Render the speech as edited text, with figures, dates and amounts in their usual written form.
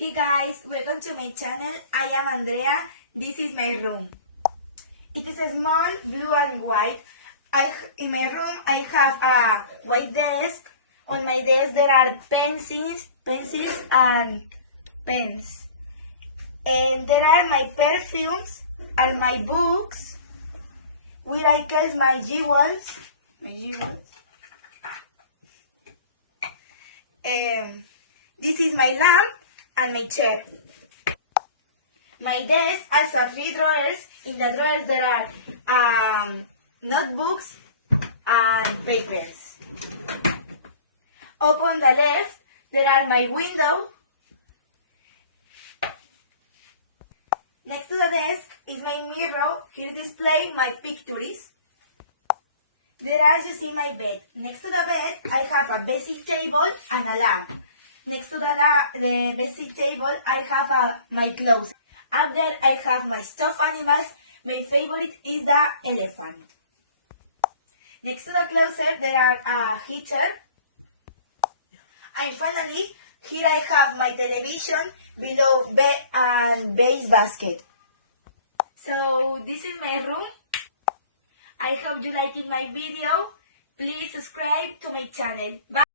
Hey guys, welcome to my channel. I am Andrea. This is my room. It is a small, blue and white. In my room I have a white desk. On my desk there are pencils and pens. And there are my perfumes and my books where I keep my jewels. This is my lamp and my chair. My desk has 3 drawers. In the drawers there are notebooks and papers. Up on the left there are my window. Next to the desk is my mirror. Here display my pictures. There are you see my bed. Next to the bed I have a bedside table and a lamp. Next to the bedside table I have my clothes. Up there I have my stuffed animals. My favorite is the elephant. Next to the closet there are a heater. And finally here I have my television below bed and base basket. So this is my room. I hope you liked my video. Please subscribe to my channel. Bye.